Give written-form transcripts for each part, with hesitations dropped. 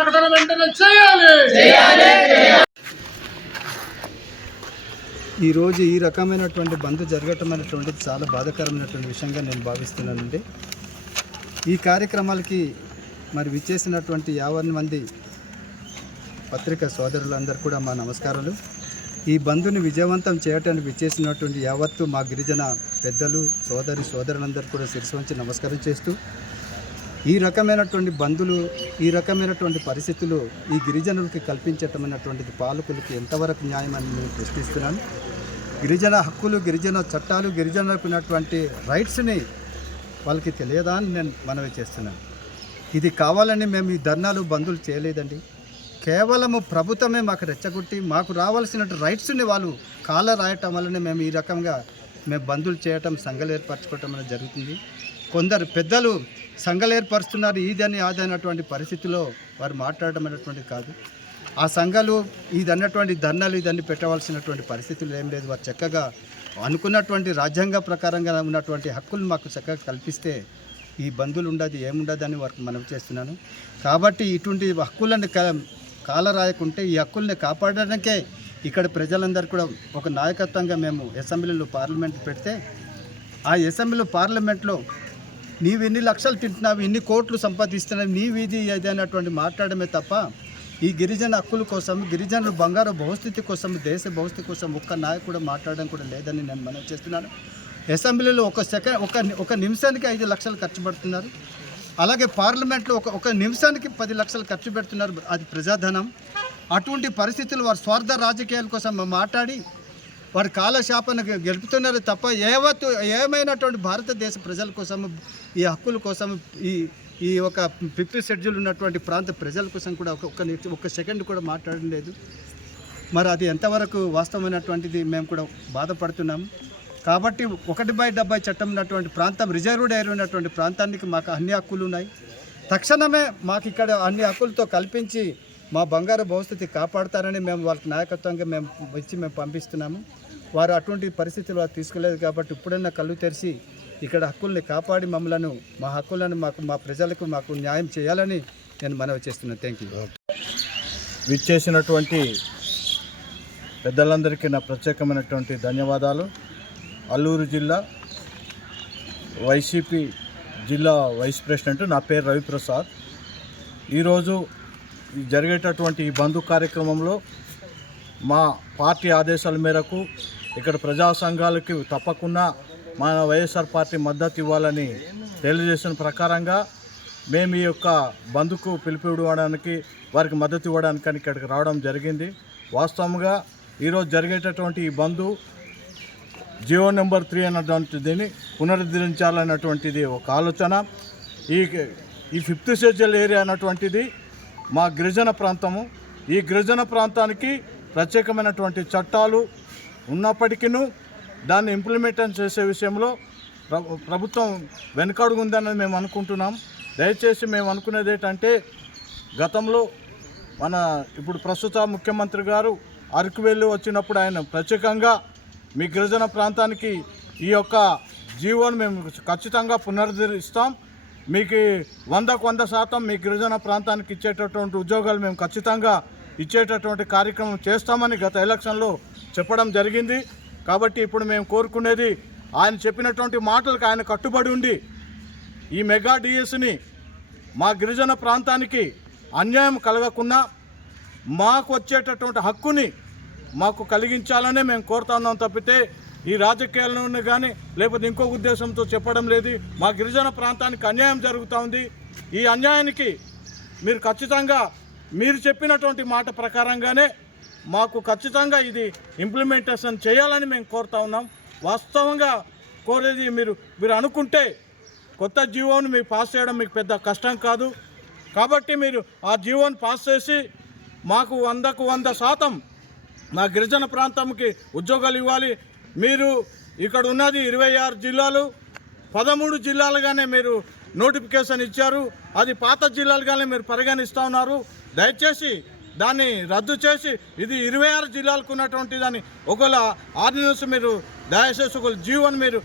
ప్రకటన వెంటనే చేయాలి. ఈరోజు ఈ రకమైనటువంటి బంద్ జరగటం అనేటువంటిది చాలా బాధాకరమైనటువంటి విషయంగా నేను భావిస్తున్నానండి. ఈ కార్యక్రమాలకి మరి విచ్చేసినటువంటి 50 మంది పత్రికా సోదరులందరూ కూడా మా నమస్కారాలు. ఈ బంద్ని విజయవంతం చేయటానికి విచ్చేసినటువంటి యావత్తు మా గిరిజన పెద్దలు సోదరులందరూ కూడా శిరస్సు వంచి నమస్కారం చేస్తూ, ఈ రకమైనటువంటి బంధులు, ఈ రకమైనటువంటి పరిస్థితులు ఈ గిరిజనులకి కల్పించటమైనటువంటిది పాలకులకి ఎంతవరకు న్యాయం అని నేను ప్రశ్నిస్తున్నాను. గిరిజన హక్కులు, గిరిజన చట్టాలు, గిరిజనులకు ఉన్నటువంటి రైట్స్ని వాళ్ళకి తెలియదా అని నేను మనవి చేస్తున్నాను. ఇది కావాలని మేము ఈ ధర్నాలు బంధులు చేయలేదండి. కేవలము ప్రభుత్వమే మాకు రెచ్చగొట్టి మాకు రావాల్సిన రైట్స్ని వాళ్ళు కాల రాయటం వల్లనే మేము ఈ రకంగా బంధులు చేయటం, సంఘాలు ఏర్పరచుకోవటం అనేది జరుగుతుంది. కొందరు పెద్దలు సంఘాలు ఏర్పరుస్తున్నారు, ఇదని అదైనటువంటి పరిస్థితిలో వారు మాట్లాడటం అనేటువంటిది కాదు. ఆ సంఘాలు ఇదన్నటువంటి ధర్నాలు ఇదన్నీ పెట్టవలసినటువంటి పరిస్థితులు ఏం లేదు. వారు చక్కగా అనుకున్నటువంటి రాజ్యాంగ ప్రకారంగా ఉన్నటువంటి హక్కులు మాకు చక్కగా కల్పిస్తే ఈ బంధువులు ఉండదు, ఏముండదు అని వారికి మనవి చేస్తున్నాను. కాబట్టి ఇటువంటి హక్కులను కాల రాయకుంటే ఈ హక్కుల్ని కాపాడడానికే ఇక్కడ ప్రజలందరూ కూడా ఒక నాయకత్వంగా మేము అసెంబ్లీలో పార్లమెంట్ పెడితే, ఆ అసెంబ్లీలో పార్లమెంట్లో నీవు ఎన్ని లక్షలు తింటున్నావు, ఎన్ని కోట్లు సంపాదిస్తున్నావు, నీవు ఇది ఏదైనటువంటి మాట్లాడమే తప్ప ఈ గిరిజన హక్కుల కోసం, గిరిజనుల బంగారు భవిష్యత్తు కోసం, దేశ భవిష్యత్తు కోసం ఒక్క నాయకుడు మాట్లాడడం కూడా లేదని నేను మనవి చేస్తున్నాను. అసెంబ్లీలో ఒక నిమిషానికి 5 లక్షలు ఖర్చు పెడుతున్నారు. అలాగే పార్లమెంట్లో ఒక నిమిషానికి 10 లక్షలు ఖర్చు పెడుతున్నారు. అది ప్రజాధనం. అటువంటి పరిస్థితులు వారు స్వార్థ రాజకీయాల కోసం మాట్లాడి వారి కాలశాపన గెలుపుతున్నారు తప్ప ఏమైనటువంటి భారతదేశ ప్రజల కోసం, ఈ హక్కుల కోసం, ఈ ఒక 5th షెడ్యూల్ ఉన్నటువంటి ప్రాంత ప్రజల కోసం కూడా ఒక్క సెకండ్ కూడా మాట్లాడడం లేదు. మరి అది ఎంతవరకు వాస్తవమైనటువంటిది మేము కూడా బాధపడుతున్నాము. కాబట్టి 1/70 చట్టం ఉన్నటువంటి ప్రాంతం, రిజర్వ్డ్ ఏరియా ఉన్నటువంటి ప్రాంతానికి మాకు అన్ని హక్కులు ఉన్నాయి. తక్షణమే మాకు ఇక్కడ అన్ని హక్కులతో కల్పించి మా బంగారు భవిష్యత్తు కాపాడుతారని మేము వాళ్ళకి నాయకత్వంగా మేము పంపిస్తున్నాము. వారు అటువంటి పరిస్థితులు వారు తీసుకోలేదు. కాబట్టి ఇప్పుడైనా కళ్ళు తెరిచి ఇక్కడ హక్కుల్ని కాపాడి మమ్మలను, మా హక్కులను మా ప్రజలకు మాకు న్యాయం చేయాలని నేను మనవి చేస్తున్నాను. Thank you. విచ్చేసినటువంటి పెద్దలందరికీ నా ప్రత్యేకమైనటువంటి ధన్యవాదాలు. అల్లూరు జిల్లా వైసీపీ జిల్లా వైస్ ప్రెసిడెంట్, నా పేరు రవిప్రసాద్. ఈరోజు జరిగేటటువంటి ఈ బంధు కార్యక్రమంలో మా పార్టీ ఆదేశాల మేరకు ఇక్కడ ప్రజా సంఘాలకి తప్పకుండా మన వైఎస్ఆర్ పార్టీ మద్దతు ఇవ్వాలని తెలియజేసిన ప్రకారంగా మేము ఈ యొక్క బంధుకు పిలుపునివ్వడానికి, వారికి మద్దతు ఇవ్వడానికి ఇక్కడికి రావడం జరిగింది. వాస్తవంగా ఈరోజు జరిగేటటువంటి ఈ బంధు జియో నెంబర్ 3 అన్నటువంటిదిని పునరుద్ధరించాలన్నటువంటిది ఒక ఆలోచన. ఈ 5th షెడ్యూల్ ఏరియా అన్నటువంటిది మా గిరిజన ప్రాంతము. ఈ గిరిజన ప్రాంతానికి ప్రత్యేకమైనటువంటి చట్టాలు ఉన్నప్పటికీ దాన్ని ఇంప్లిమెంటేషన్ చేసే విషయంలో ప్రభుత్వం వెనుకడుగుందని మేము అనుకుంటున్నాం. దయచేసి మేము అనుకునేది ఏంటంటే, గతంలో ఇప్పుడు ప్రస్తుత ముఖ్యమంత్రి గారు అరకు వెళ్ళి వచ్చినప్పుడు ఆయన ప్రత్యేకంగా మీ గిరిజన ప్రాంతానికి ఈ యొక్క జీవోను మేము ఖచ్చితంగా పునరుద్ధరిస్తాం, మీకు 100% మీ గిరిజన ప్రాంతానికి ఇచ్చేటటువంటి ఉద్యోగాలు మేము ఖచ్చితంగా ఇచ్చేటటువంటి కార్యక్రమం చేస్తామని గత ఎలక్షన్లో చెప్పడం జరిగింది. కాబట్టి ఇప్పుడు మేము కోరుకునేది, ఆయన చెప్పినటువంటి మాటలకు ఆయన కట్టుబడి ఉండి ఈ మెగా డిఎస్ని మా గిరిజన ప్రాంతానికి అన్యాయం కలగకుండా మాకు వచ్చేటటువంటి హక్కుని మాకు కలిగించాలనే మేము కోరుతున్నాం తప్పితే ఈ రాజకీయాలను కానీ లేకపోతే ఇంకో ఉద్దేశంతో చెప్పడం లేదు. మా గిరిజన ప్రాంతానికి అన్యాయం జరుగుతూ ఉంది. ఈ అన్యాయానికి మీరు ఖచ్చితంగా మీరు చెప్పినటువంటి మాట ప్రకారంగానే మాకు ఖచ్చితంగా ఇది ఇంప్లిమెంటేషన్ చేయాలని మేము కోరుతా ఉన్నాం. వాస్తవంగా కోరేది మీరు అనుకుంటే కొత్త జీవోను మీకు పాస్ చేయడం మీకు పెద్ద కష్టం కాదు. కాబట్టి మీరు ఆ జీవోను పాస్ చేసి మాకు 100కు 100% మా గిరిజన ప్రాంతంకి ఉద్యోగాలు ఇవ్వాలి. మీరు ఇక్కడ ఉన్నది 26 జిల్లాలు, 13 జిల్లాలుగానే మీరు నోటిఫికేషన్ ఇచ్చారు. అది పాత జిల్లాలుగానే మీరు పరిగణిస్తూ ఉన్నారు. దయచేసి దాన్ని రద్దు చేసి ఇది 26 జిల్లాలకు ఉన్నటువంటి దాన్ని ఒకవేళ ఆర్డినెన్స్ మీరు దయచేసి ఒక జీవోని మీరు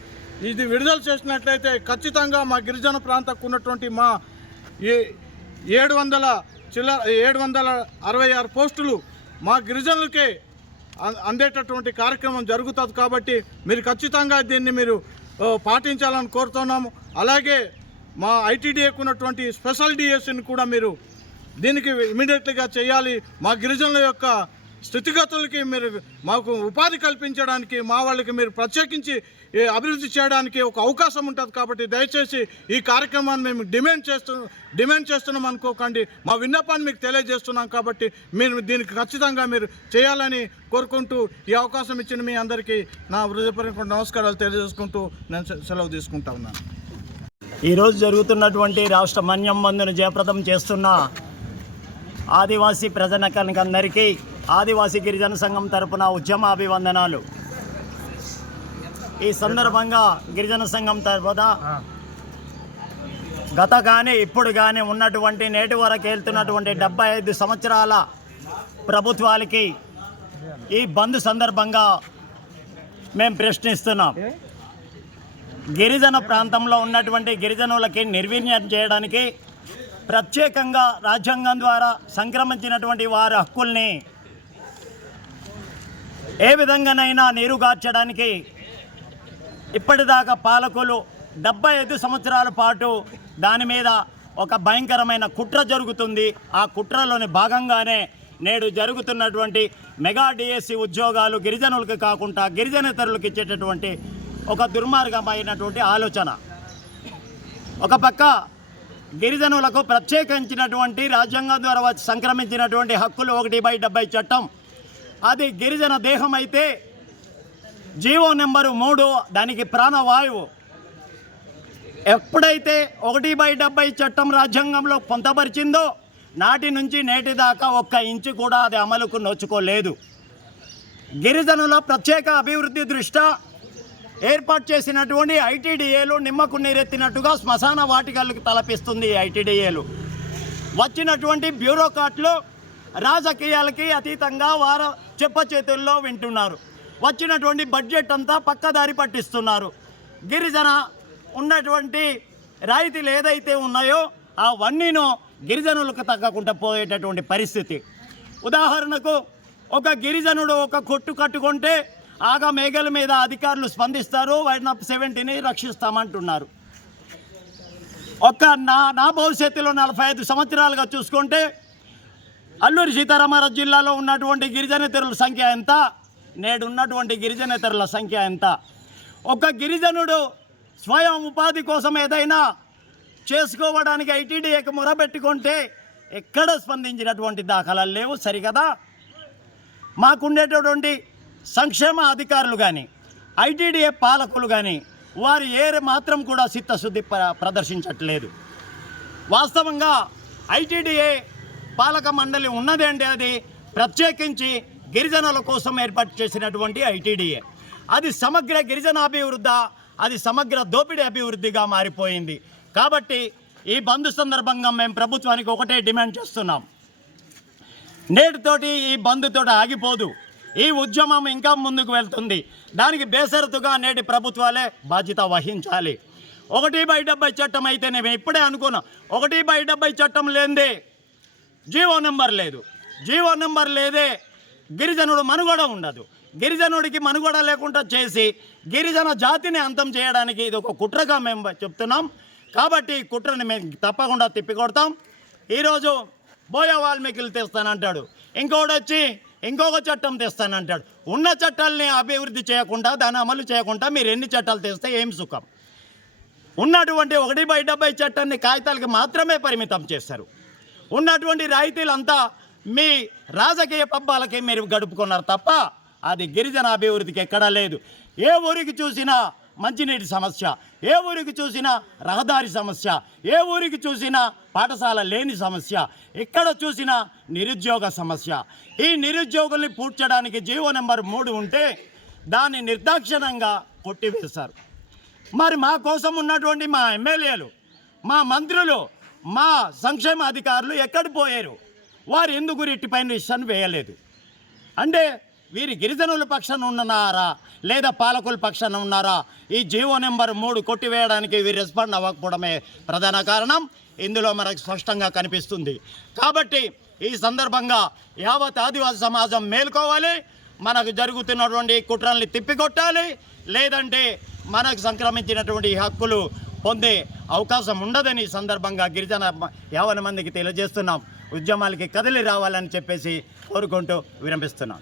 ఇది విడుదల చేసినట్లయితే ఖచ్చితంగా మా గిరిజన ప్రాంతానికి ఉన్నటువంటి మా 700 766 పోస్టులు మా గిరిజనులకే అందేటటువంటి కార్యక్రమం జరుగుతుంది. కాబట్టి మీరు ఖచ్చితంగా దీన్ని మీరు పాటించాలని కోరుతున్నాము. అలాగే మా ఐటీడీఏకు ఉన్నటువంటి స్పెషల్ డిఎస్సిని కూడా మీరు దీనికి ఇమీడియట్గా చేయాలి. మా గిరిజనుల యొక్క స్థితిగతులకి మీరు మాకు ఉపాధి కల్పించడానికి మా వాళ్ళకి మీరు ప్రత్యేకించి అభివృద్ధి చేయడానికి ఒక అవకాశం ఉంటుంది. కాబట్టి దయచేసి ఈ కార్యక్రమాన్ని మేము డిమాండ్ చేస్తున్నాం అనుకోకండి. మా విన్నపాన్ని మీకు తెలియజేస్తున్నాం. కాబట్టి మీరు దీనికి ఖచ్చితంగా మీరు చేయాలని కోరుకుంటూ ఈ అవకాశం ఇచ్చిన మీ అందరికీ నా హృదయపూర్వక నమస్కారాలు తెలియజేసుకుంటూ నేను సెలవు తీసుకుంటా ఉన్నాను. ఈరోజు జరుగుతున్నటువంటి రాష్ట్ర మన్యం బంద్ను జయప్రదం చేస్తున్న ఆదివాసీ ప్రజానికానికి ఆదివాసీ గిరిజన సంఘం తరపున ఉద్యమాభివందనాలు. ఈ సందర్భంగా గిరిజన సంఘం తరపున గత కానీ ఇప్పుడు కానీ ఉన్నటువంటి నేటి వరకు వెళ్తున్నటువంటి 75 సంవత్సరాల ప్రభుత్వాలకి ఈ బంద్ సందర్భంగా మేము ప్రశ్నిస్తున్నాం. గిరిజన ప్రాంతంలో ఉన్నటువంటి గిరిజనులకి నిర్వీర్యం చేయడానికి ప్రత్యేకంగా రాజ్యాంగం ద్వారా సంక్రమించినటువంటి వారి హక్కుల్ని ఏ విధంగానైనా నీరుగార్చడానికి ఇప్పటిదాకా పాలకులు 75 సంవత్సరాల పాటు దాని మీద ఒక భయంకరమైన కుట్ర జరుగుతుంది. ఆ కుట్రలోని భాగంగానే నేడు జరుగుతున్నటువంటి మెగా డిఎస్సి ఉద్యోగాలు గిరిజనులకు కాకుండా గిరిజనేతరులకు ఇచ్చేటటువంటి ఒక దుర్మార్గమైనటువంటి ఆలోచన. ఒక పక్క గిరిజనులకు ప్రత్యేకించినటువంటి రాజ్యాంగం ద్వారా సంక్రమించినటువంటి హక్కులు 1/70 చట్టం, అది గిరిజన దేహం అయితే జీవో నెంబరు 3 దానికి ప్రాణవాయువు. ఎప్పుడైతే 1/70 చట్టం రాజ్యాంగంలో పొందపరిచిందో నాటి నుంచి నేటి దాకా 1 ఇంచు కూడా అది అమలుకు నోచుకోలేదు. గిరిజనుల ప్రత్యేక అభివృద్ధి దృష్ట్యా ఏర్పాటు చేసినటువంటి ఐటీడీఏలు నిమ్మకు నీరెత్తినట్టుగా శ్మశాన వాటికలకు తలపిస్తుంది. ఐటీడీఏలు వచ్చినటువంటి బ్యూరోక్రాట్లు రాజకీయాలకి అతీతంగా వారు చెప్పచేతుల్లో వింటున్నారు. వచ్చినటువంటి బడ్జెట్ అంతా పక్కదారి పట్టిస్తున్నారు. గిరిజన ఉన్నటువంటి రాయితీలు ఏదైతే ఉన్నాయో అవన్నీను గిరిజనులకు తగ్గకుండా పోయేటటువంటి పరిస్థితి. ఉదాహరణకు ఒక గిరిజనుడు ఒక కొట్టు కట్టుకుంటే ఆగా మేఘల మీద అధికారులు స్పందిస్తారు, వాటిని 70ని రక్షిస్తామంటున్నారు. నా భవిష్యత్తులో 45 సంవత్సరాలుగా చూసుకుంటే అల్లూరి సీతారామరాజు జిల్లాలో ఉన్నటువంటి గిరిజనేతరుల సంఖ్య ఎంత, నేడు ఉన్నటువంటి గిరిజనేతరుల సంఖ్య ఎంత? ఒక గిరిజనుడు స్వయం ఉపాధి కోసం ఏదైనా చేసుకోవడానికి ఐటీడీఏకి మొరబెట్టుకుంటే ఎక్కడ స్పందించినటువంటి దాఖలాలు లేవు. సరికదా? మాకుండేటటువంటి సంక్షేమ అధికారులు కానీ ఐటీడీఏ పాలకులు కానీ వారు ఏ మాత్రం కూడా చిత్తశుద్ధి ప్రదర్శించట్లేదు. వాస్తవంగా ఐటీడీఏ పాలక మండలి ఉన్నదండి, అది ప్రత్యేకించి గిరిజనుల కోసం ఏర్పాటు చేసినటువంటి ఐటీడీఏ. అది సమగ్ర గిరిజన అభివృద్ధి, అది సమగ్ర దోపిడీ అభివృద్ధిగా మారిపోయింది. కాబట్టి ఈ బంద్ సందర్భంగా మేము ప్రభుత్వానికి ఒకటే డిమాండ్ చేస్తున్నాం. నేటితోటి ఈ బంద్తోటి ఆగిపోదు, ఈ ఉద్యమం ఇంకా ముందుకు వెళ్తుంది. దానికి బేసరతుగా నేటి ప్రభుత్వాలే బాధ్యత వహించాలి. 1/70 చట్టం అయితే నేను ఇప్పుడే అనుకున్నా, 1/70 చట్టం లేదే జీవో నెంబర్ లేదు, జీవో నెంబర్ లేదే గిరిజనుడు మనుగడ ఉండదు. గిరిజనుడికి మనుగడ లేకుండా చేసి గిరిజన జాతిని అంతం చేయడానికి ఇది ఒక కుట్రగా మేము చెప్తున్నాం. కాబట్టి ఈ కుట్రని మేము తప్పకుండా తిప్పికొడతాం. ఈరోజు బోయ వాల్మీకిలు తెస్తానంటాడు, ఇంకోటి వచ్చి ఇంకొక చట్టం తెస్తానంటాడు. ఉన్న చట్టాలని అభివృద్ధి చేయకుండా దాన్ని అమలు చేయకుండా మీరు ఎన్ని చట్టాలు తెస్తే ఏం సుఖం? ఉన్నటువంటి 1/70 చట్టాన్ని కాగితాలకి మాత్రమే పరిమితం చేస్తారు. ఉన్నటువంటి రాయితీలంతా మీ రాజకీయ పబ్బాలకి మీరు గడుపుకున్నారు తప్ప అది గిరిజన అభివృద్ధికి ఎక్కడా లేదు. ఏ ఊరికి చూసినా మంచినీటి సమస్య, ఏ ఊరికి చూసినా రహదారి సమస్య, ఏ ఊరికి చూసినా పాఠశాల లేని సమస్య, ఎక్కడ చూసినా నిరుద్యోగ సమస్య. ఈ నిరుద్యోగుల్ని పూడ్చడానికి జీవో నెంబర్ 3 ఉంటే దాన్ని నిర్దాక్షిణ్యంగా కొట్టివేశారు. మరి మా కోసం ఉన్నటువంటి మా ఎమ్మెల్యేలు, మా మంత్రులు, మా సంక్షేమ అధికారులు ఎక్కడ పోయారు? వారు ఎందుకు రిట్టిపైన డిసిషన్ వేయలేదు? అంటే వీరి గిరిజనుల పక్షాన ఉన్నారా లేదా పాలకుల పక్షాన ఉన్నారా? ఈ జీవో నెంబర్ 3 కొట్టివేయడానికి వీరు రెస్పాండ్ అవ్వకపోవడమే ప్రధాన కారణం. ఇందులో మనకు స్పష్టంగా కనిపిస్తుంది. కాబట్టి ఈ సందర్భంగా యావత్ ఆదివాసీ సమాజం మేల్కోవాలి, మనకు జరుగుతున్నటువంటి కుట్రల్ని తిప్పికొట్టాలి, లేదంటే మనకు సంక్రమించినటువంటి హక్కులు పొందే అవకాశం ఉండదని ఈ సందర్భంగా గిరిజన 50 మందికి తెలియజేస్తున్నాం. ఉద్యమాలకి కదిలి రావాలని చెప్పేసి కోరుకుంటూ విరమిస్తున్నాం.